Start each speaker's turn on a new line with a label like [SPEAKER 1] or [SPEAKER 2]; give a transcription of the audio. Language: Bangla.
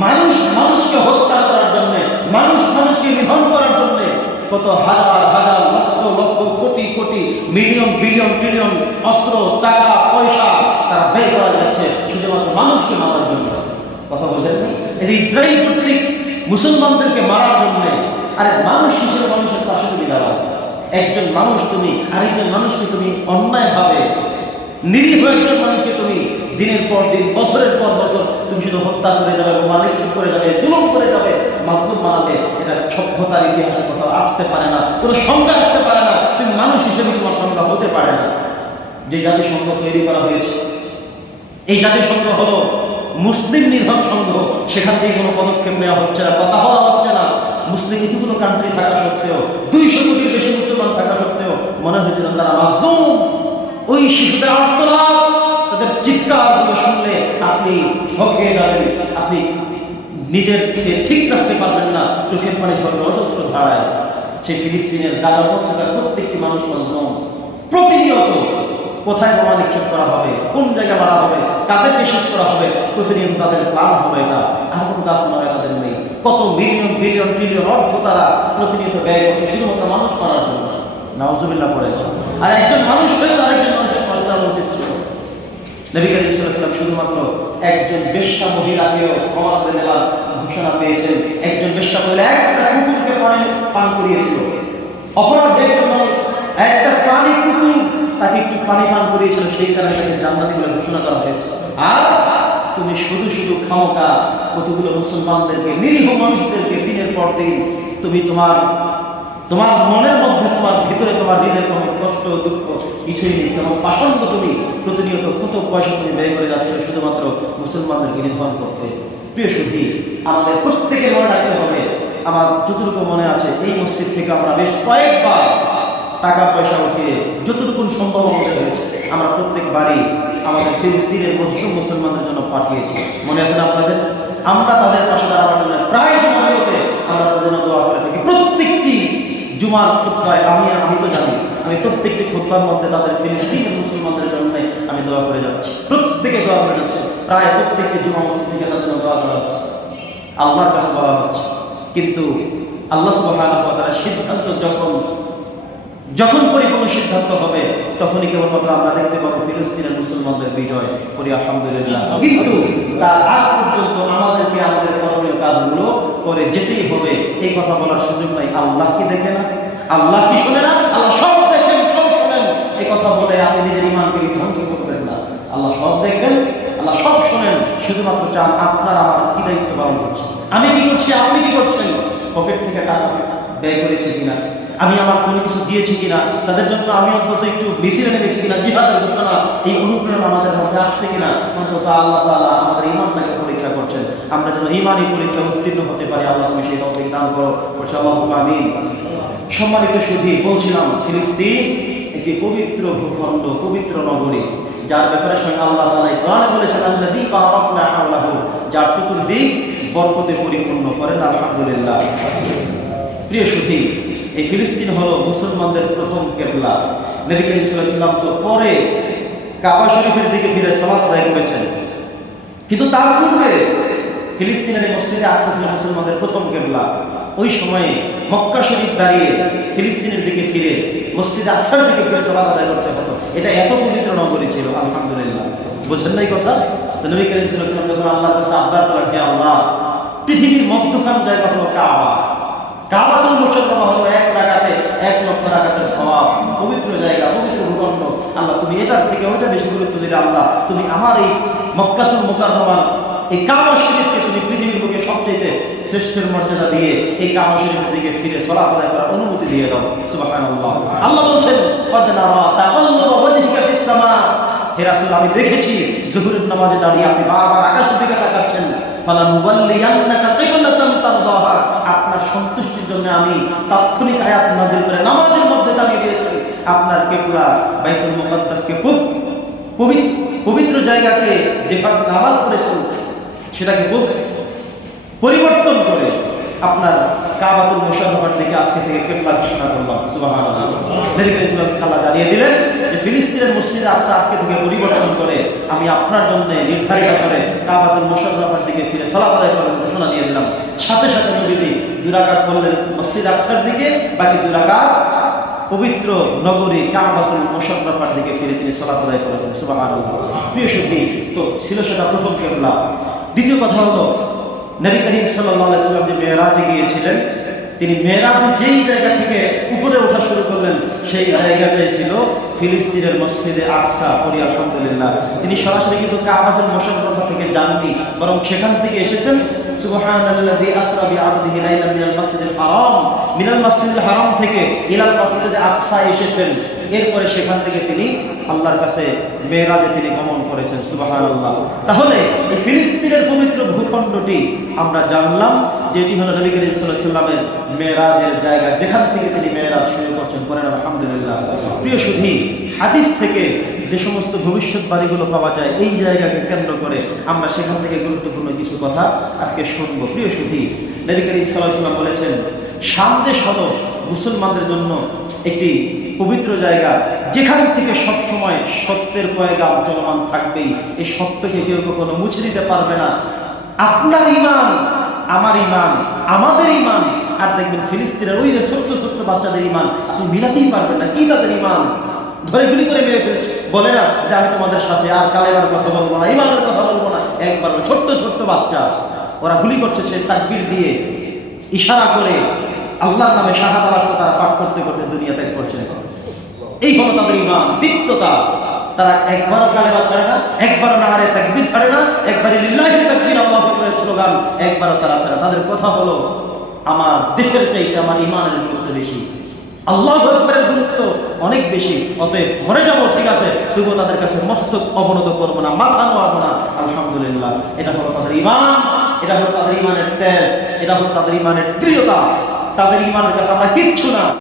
[SPEAKER 1] মানুষ মানুষকে হত্যা করার জন্য, মানুষ মানুষকে নিধন করার জন্য কত হাজার হাজার lakh lakh crore crore, million, billion, trillion অস্ত্র, টাকা, পয়সা তারা ব্যয় করা যাচ্ছে শুধুমাত্র মানুষকে মারার জন্য। কথা বোঝেননি এই যে ইসরায়েল কর্তৃক মুসলমানদেরকে মারার জন্য আরে মানুষ হিসেবে মানুষের পাশে তুমি দাঁড়াও। একজন মানুষ তুমি, আরেকজন মানুষকে তুমি অন্যায়ভাবে, নিরীহ একজন দিনের পর দিন, বছরের পর বছর তুমি শুধু হত্যা করে যাবে বোমা নিক্ষেপ করে যাবে, জুলুম করে যাবে, মাজলুম বানাবে এটা সভ্যতার ইতিহাসে কোথাও আসতে পারে না, কোনো সংজ্ঞা আসতে পারে না, তুমি মানুষ হিসেবে তোমার সংজ্ঞা হতে পারে না। যে জাতিসংঘ তৈরি করা হয়েছে, এই জাতিসংঘ হলো মুসলিম নির্ভর সংঘ, সেখান থেকে কোনো পদক্ষেপ নেওয়া হচ্ছে না, কথা বলা হচ্ছে না। মুসলিম এতগুলো কান্ট্রি থাকা সত্ত্বেও, দুইশো কোটির বেশি মুসলমান থাকা সত্ত্বেও মনে হয়েছিল তারা মাজলুম। ওই শিশুদের আর্তনাদ। তাদের চিৎকারগুলো শুনলে আপনি ঠকে যাবেন, আপনি নিজেরকে ঠিক রাখতে পারবেন না, চোখের পানি ঝরবে, অজস্র ধারায়। সেই ফিলিস্তিনের গাজা উপত্যকার প্রত্যেকটি মানুষ মাজলুম। প্রতিনিয়ত কোথায় বোমা নিক্ষেপ করা হবে, কোন জায়গায় মারা হবে, কাদেরকে শেষ করা হবে, প্রতিনিয়ত তাদের প্ল্যান হবে এটা। আর কোনো কাজ মনে হয় তাদের নেই। কত মিলিয়ন, বিলিয়ন, ট্রিলিয়ন অর্থ তারা প্রতিনিয়ত ব্যয় করছে, শুধুমাত্র মানুষ মারার জন্য। নাউজুবিল্লাহ পড়ে। আর একজন মানুষ হয়ে আরেকজন মানুষের পাল্টার উচিত ছিল নবী করিম সাল্লাল্লাহু শুধুমাত্র একজন বেশ্যা মহিলাকেও ক্ষমা করে দেওয়ার ঘোষণা পেয়েছেন। একজন বেশ্যা মহিলা একটা কুকুরকে পানি পান করিয়েছিল। অপরাধ একজন মানুষ একটা প্রাণী কুকুর তাকে একটু পানি পান করিয়েছিল, সেই কারণে তাকে জান্নাতি বলে ঘোষণা করা হয়েছে। আর তুমি শুধু শুধু খামোকা কতগুলো মুসলমানদেরকে, নিরীহ মানুষদেরকে দিনের পর দিন তুমি তোমার তোমার মনের মধ্যে, তোমার ভিতরে তোমার হৃদয়ে কোনো কষ্ট, দুঃখ কিছুই নেই। তোমার পাষণ্ড তুমি প্রতিনিয়ত কত পয়সা তুমি ব্যয় করে যাচ্ছ, শুধুমাত্র মুসলমানদেরকে নিধন করতে। প্রিয় সুধী, আমাদের প্রত্যেকে মনে রাখতে হবে, আমার যতটুকু মনে আছে, এই মসজিদ থেকে আমরা বেশ কয়েকবার টাকা পয়সা উঠিয়ে যতটুকু সম্ভব আমাদের হয়েছে, আমরা প্রত্যেক বাড়ি আমাদের ফিলিস্তিনের মুসলিম মুসলমানদের জন্য পাঠিয়েছি। মনে আছে না আপনাদের? আমরা তাদের পাশে দাঁড়াবার জন্য প্রায় আমরা তাদের জন্য দোয়া করে থাকি প্রত্যেকটি জুমার খুদ্ায় আমি আমি তো জানি। আমি প্রত্যেকটি খুদ্বার মধ্যে তাদের ফিলিস্তিন মুসলমানদের জন্য আমি দোয়া করে যাচ্ছি। প্রত্যেকে দোয়া করে যাচ্ছে। প্রায় প্রত্যেকটি জুমা মসজিদ থেকে তাদের দোয়া করা হচ্ছে। আল্লাহর কাছে বলা হচ্ছে। কিন্তু আল্লাহ সুবাহ সিদ্ধান্ত যখন যখন পরিপূর্ণ সিদ্ধান্ত হবে, তখনই কেবলমাত্র আমরা দেখতে পাবো ফিলিস্তিনের মুসলমানদের বিজয় করি, আলহামদুলিল্লাহ। কিন্তু তার আগ পর্যন্ত আমাদেরকে আমাদের করণীয় কাজগুলো করে যেতেই হবে। এই কথা বলার সুযোগ নাই। আল্লাহ কি দেখে না? আল্লাহ কি শোনে না? আল্লাহ সব দেখেন, সব শোনেন। এই কথা বলে আপনি নিজের ইমানকে ধ্বংস করবেন না। আল্লাহ সব দেখবেন, আল্লাহ সব শোনেন। শুধুমাত্র চান আপনার আমার কি দায়িত্ব পালন করছে আমি কি করছি? আপনি কি করছেন? পকেট থেকে টাকা ব্যয় করেছে কিনা? আমি আমার কোনো কিছু দিয়েছি কিনা? তাদের জন্য আমি অন্তত একটু মিছিল এনে গেছি কিনা? জিহাদের ঘটনা এই অনুপ্রেরণা আমাদের মধ্যে আসছে কিনা? অন্তত আল্লাহ তাআলা আমাদের ইমানটাকে পরীক্ষা করছেন। আমরা যেন ইমানই পরীক্ষা উত্তীর্ণ হতে পারি। আল্লাহ তুমি সেই তৌফিক দান করো। আল্লাহ আমিন। সম্মানিত সুধী, বলছিলাম, ফিলিস্তিন একটি পবিত্র ভূখণ্ড, পবিত্র নগরী, যার ব্যাপারে সঙ্গে আল্লাহ তাআলা কোরআনে বলেছেন, আল্লাযী বারাকনা হাওলাহু যার চতুর্দিক বরকতে পরিপূর্ণ করেন। আলহামদুলিল্লাহ। প্রিয় সুধী এই ফিলিস্তিন হলো মুসলমানদের প্রথম কেবলা। নবী করিম সাল্লাম তো পরে কাবা শরীফের দিকে ফিরে সালাত আদায় করেছেন। কিন্তু তার পূর্বে ফিলিস্তিনের মসজিদে আকসা ছিল মুসলমানদের প্রথম কেবলা। ওই সময়ে মক্কা শরীফ দাঁড়িয়ে ফিলিস্তিনের দিকে ফিরে মসজিদে আকসার দিকে ফিরে সালাত আদায় করতে হতো। এটা এত পবিত্র নগরী ছিল, আলহামদুলিল্লাহ। বোঝেন নাই কথা? তো নবী করিম সাল্লাম যখন আল্লাহর কাছে আবদার আল্লাহ, পৃথিবীর মধ্যখান জায়গা হলো কাবা। কাবাতুল মুসলমান হলো এক রাগাতে, এক লক্ষ রাগাতের স্বভাব পবিত্র জায়গা, পবিত্র ভূখণ্ড। আল্লাহ, তুমি এটার থেকে ওইটা বেশি গুরুত্ব দিলে আল্লাহ। তুমি আমার এই মক্কাতুল মোকাররমান এই কাবা শরীফকে তুমি পৃথিবীর বুকে সবচেয়ে শ্রেষ্ঠের মর্যাদা দিয়ে এই কাবা শরীফের দিকে ফিরে সলাত আদায় করার অনুমতি দিয়ে দাও। সুবহানাল্লাহ। আল্লাহ বলছেন কদ নারা তাকাল্লুবা ওয়াজহিকা ফিস সামা হে রাসূল, আমি দেখেছি জোহরের নামাজে দাঁড়িয়ে আপনি বারবার আকাশের দিকে তাকাচ্ছেন। কিবলাতান তারদাহা। আপনার সন্তুষ্টির জন্য আমি তাৎক্ষণিক আয়াত নাযিল করে নামাজের মধ্যে জানিয়ে দিয়েছি। আপনার কিবলা বাইতুল মুকাদ্দাসকে পবিত্র পবিত্র জায়গাকে যেভাবে নামাজ পড়েছেন, সেটাকে পরিবর্তন করে আপনার কাবাতুল মুশাররফার দিকে আজকে থেকে কেবলা ঘোষণা করলাম। ওয়াসাল্লাম জানিয়ে দিলেন ফিলিস্তিনের মসজিদে আকসা আজকে থেকে পরিবর্তন করে আমি আপনার জন্য নির্ধারিত করে কাবাতুল মুশাররফার দিকে ফিরে সালাত আদায় করার ঘোষণা দিয়ে দিলাম। সাথে সাথে নবীজি দুরাকাত করলেন মসজিদ আকসার দিকে, বাকি দুরাকাত পবিত্র নগরী কাবাতুল মুশাররফার দিকে ফিরে তিনি সালাত আদায় করেছেন। সুবহানাল্লাহ। প্রিয় সুখী তো ছিল সেটা প্রথম কেবলা। দ্বিতীয় কথা হলো, নবী করিম আলাইহি সাল্লাম যে মেরাজে গিয়েছিলেন তিনি মেয়েরাজে যেই জায়গা থেকে উপরে ওঠা শুরু করলেন, সেই জায়গাটাই ছিল ফিলিস্তিনের মসজিদে আকসা করি আলহামদুলিল্লাহ। তিনি সরাসরি কিন্তু কাহাজের মশার কথা থেকে যাননি, বরং সেখান থেকে এসেছেন আসরা মিনাল হারাম। মিনাল হারাম থেকে ইলাল মাসজিদে আকসা এসেছেন। এরপরে সেখান থেকে তিনি আল্লাহর কাছে মেয়েরাজে তিনি গমন করেছেন, সুবহানাল্লাহ। তাহলে এই ফিলিস্তিনের পবিত্র ভূখণ্ডটি আমরা জানলাম যে এটি হলো নবী করিম সাল্লামের মেয়েরাজের জায়গা। যেখান থেকে তিনি মেয়েরাজ শুরু করছেন করেন আলহামদুলিল্লাহ। প্রিয় সুধী, হাদিস থেকে যে সমস্ত ভবিষ্যৎবাণীগুলো পাওয়া যায়, এই জায়গাকে কেন্দ্র করে আমরা সেখান থেকে গুরুত্বপূর্ণ কিছু কথা আজকে শুনব। প্রিয় সুধী, নবী করিম বলেছেন সামদেশ হলো মুসলমানদের জন্য একটি পবিত্র জায়গা, যেখান থেকে সব সময় সত্যের পয়গাম চলমান থাকবেই। এই সত্যকে কেউ কখনো মুছে দিতে পারবে না। আপনার ইমান আমার ইমান আমাদের ইমান আর দেখবেন ফিলিস্তিনের ওই যে ছোট্ট ছোট্ট বাচ্চাদের ইমান আপনি মিলাতেই পারবেন না। কি তাদের ইমান ধরে গুলি করে মেরে ফেলছে। বলে না যে আমি তোমাদের সাথে আর কালেমার কথা বলব না, ইমানের কথা বলব না। একবার ছোট্ট ছোট্ট বাচ্চা, ওরা গুলি করছে সে তাকবির দিয়ে, ইশারা করে আল্লাহর নামে শাহাদা বাক্য তারা পাঠ করতে করতে দুনিয়া ত্যাগ করছে। এই হলো তাদের ইমান দীপ্ততা তারা একবারও কালেমা ছাড়ে না, একবারও নাহারে তাকবির ছাড়ে না, একবারই লিল্লাহি তাকবির, আল্লাহু স্লোগান, একবারও তারা ছাড়ে তাদের কথা হলো, আমার দেশের চাইতে আমার ইমানের গুরুত্ব বেশি। আল্লাহ আকবরের গুরুত্ব অনেক বেশি। অতএব ঘরে যাব, ঠিক আছে, তবুও তাদের কাছে মস্তক অবনত করব না, মাথা নোয়াবো না। আলহামদুলিল্লাহ, এটা হলো তাদের ইমান এটা হলো তাদের ইমানের তেজ, এটা হলো তাদের ইমানের দৃঢ়তা। তাদের ইমানের কাছে আমরা কিচ্ছু না।